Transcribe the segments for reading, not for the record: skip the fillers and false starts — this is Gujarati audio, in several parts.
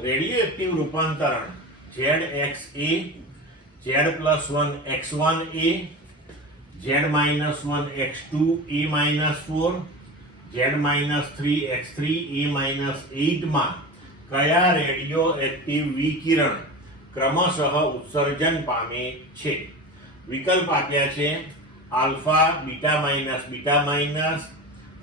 રેડિયોએક્ટિવ રૂપાંતરણ ZXA Z+1X1A Z-1X2A-4 Z-3X3A-8 માં કયા રેડિયોએક્ટિવ વિકિરણ ક્રમશઃ ઉત્સર્જન પામે છે? વિકલ્પ આપ્યા છે alpha beta minus beta minus,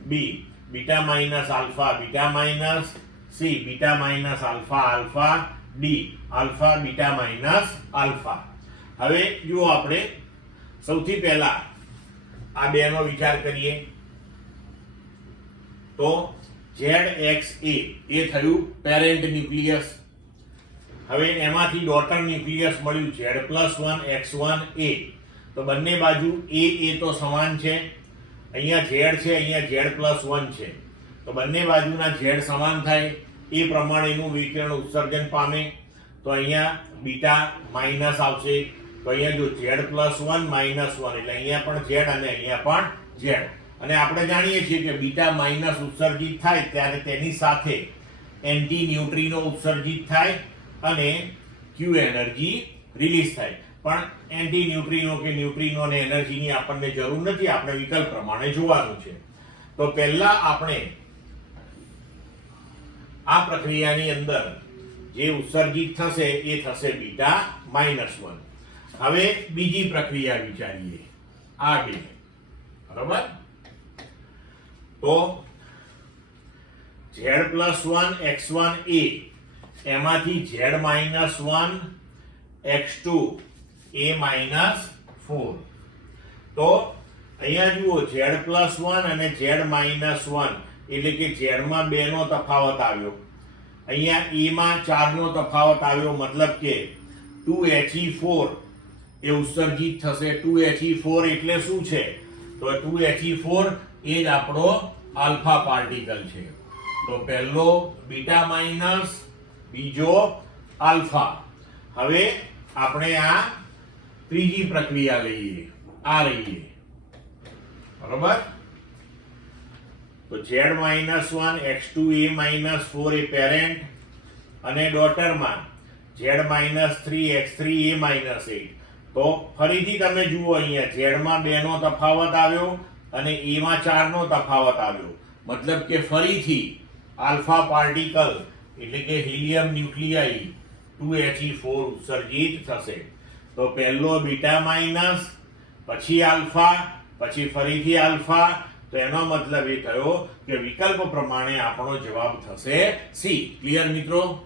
B beta minus alpha beta minus, C beta minus alpha alpha, D alpha beta minus alpha. હવે જુઓ, આપણે સૌથી પહેલા આ બેનો વિચાર કરીએ તો ZXA એ થયું પેરેન્ટ ન્યુક્લિયસ. હવે એમાંથી ડોટર ન્યુક્લિયસ મળ્યું Z+1X1A. તો બંને બાજુ A તો સમાન છે. અહીંયા Z છે, અહીંયા Z+1 છે. તો બંને બાજુના Z સમાન થાય એ પ્રમાણેનું વિકિરણ ઉત્સર્જન પામે. તો અહીંયા બીટા માઇનસ આવશે. તો અહીંયા જો Z+1 -1 એટલે અહીંયા પણ Z અને અહીંયા પણ Z. અને આપણે જાણીએ છીએ કે બીટા માઇનસ ઉત્સર્જિત થાય ત્યારે તેની સાથે એન્ટી ન્યુટ્રિનો ઉત્સર્જિત થાય અને Q એનર્જી રિલીઝ થાય. પણ એન્ટી ન્યુટ્રિનો કે ન્યુટ્રિનો ને એનર્જીની આપણને જરૂર નથી, આપણે વિકલ્પ પ્રમાણે જોવાનું છે. તો પહેલા આપણે આ પ્રક્રિયાની અંદર જે ઉત્સર્જિત થશે એ થશે બીટા -1. હવે બીજી પ્રક્રિયા વિચારીએ, આ બે, બરાબર? તો Z+1X1A એમાંથી Z-1X2A-4. તો અહીંયા જુઓ, Z+1 અને Z-1 એટલે કે Z માં 2 નો તફાવત આવ્યો, અહીંયા A માં 4 નો તફાવત આવ્યો. મતલબ કે 2He4 એ ઉત્સર્જિત થશે. 2He4 એટલે શું છે? તો 2He4 એ જ આપણો આલ્ફા પાર્ટિકલ છે. તો પહેલો બીટા માઇનસ, બીજો આલ્ફા. હવે આપણે આ ત્રીજી પ્રક્રિયા લઈએ, આ લઈએ, બરોબર? તો Z-1X2A-4 એ પેરેન્ટ અને ડોટરમાં Z-3X3A-8. તો ફરીથી તમે જુઓ, અહીંયા Z માં 2 નો તફાવત આવ્યો અને A માં 4 નો તફાવત આવ્યો. મતલબ કે ફરીથી આલ્ફા પાર્ટિકલ એટલે કે હિલિયમ ન્યુક્લિયાઈ 2He4 ઉત્સર્જિત થશે. તો પહેલો બીટા માઇનસ, પછી આલ્ફા, પછી ફરીથી આલ્ફા. તો એનો મતલબ એ થયો કે વિકલ્પ પ્રમાણે આપણો જવાબ થશે સી. ક્લિયર મિત્રો?